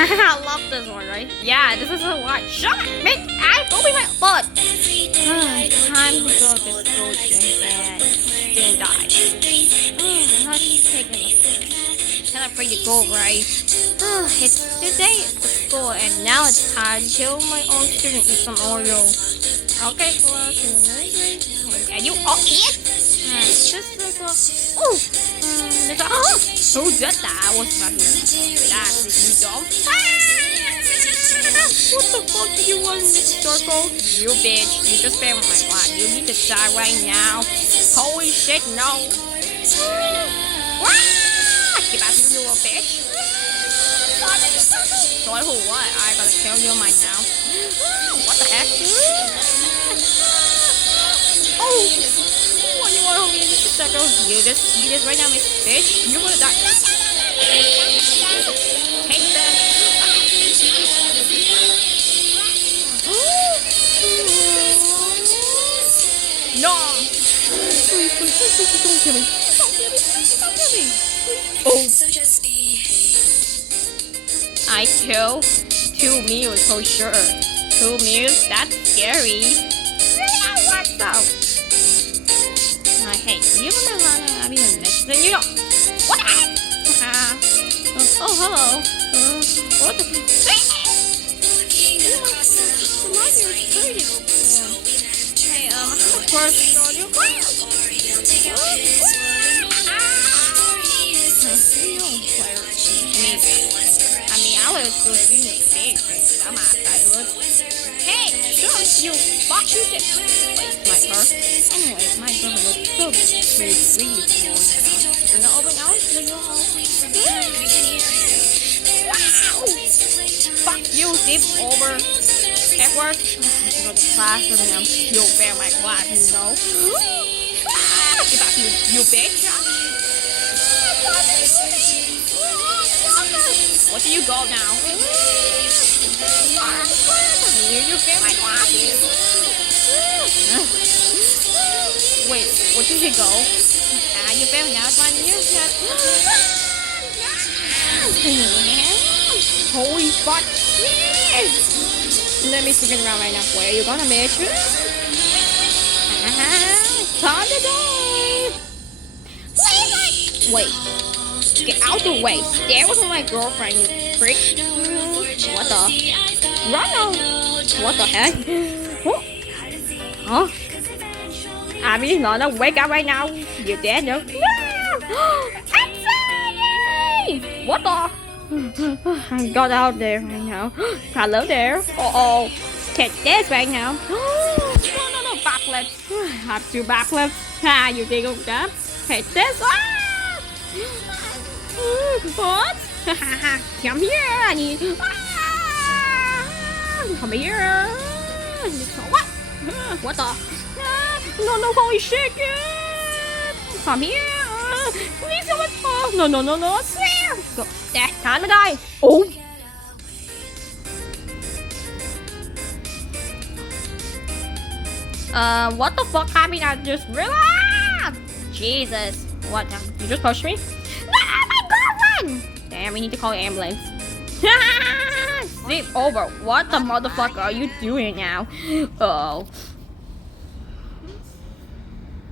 I love this one, right? Yeah, this is a white. Shut up, man! I open my butt. Time to go to school, and then die. Let's take a look. Kind of free to go, right? It's the day at school, and now it's time to kill my own student eat some Oreo. Okay, and you all eat? This is a who did that? What's that? That's you don't. What the fuck do you want, Mr. Circle? You bitch! You just spammed my line. You need to die right now. Holy shit, no! Get back to you, little bitch! So who what? I gotta kill you right now. What the heck? Oh! What do you want me, Mr. Circle? You just eat this right now, Mr. Bitch. You're gonna die. Take that. No! Please, don't kill me. Don't kill me. Don't kill me. Oh. I kill 2 meals for sure. 2 meals? That's scary. Yeah, what the? Hey, you remember Lana? I mean, then you know. What the heck? Oh, hello. What the? Oh my God, the mother is pretty. Hey, how much worse are you? I was supposed to be in the face. I'm outside. Hey, sure, you fuck you did. Wait, my purse. Anyway, my brother looks so really you know, open out to your home. Wow! Fuck you, Steve. Over. Edward. I go to class and I'm still bear my class, you know. Get back, you bitch. What do you go now? You bear my class. Wait, where did he go? You better now find you. Holy fuck shit! Let me stick around right now. Where are you gonna make it? Time to go! Wait. Get out the way. Stay with my girlfriend, you freak. What the? Run out! What the heck? Huh? Abby, Lana, wake up right now. You dead, no? No! Anxiety! What the? I got out there right now. Hello there. Uh-oh. Take this right now. No, backflips. I have 2 backflips. Ah, you dig of that? Take this. Ah! What? Come here, I need. Come here. What? What the? No, holy shit! Come here! Please don't. No, I swear! Go. There, time to die! Oh! What the fuck happened? I just realized! Jesus. What? You just pushed me? No, my girlfriend! Damn, we need to call an ambulance. Sleep over. What the motherfucker are you doing now? Oh.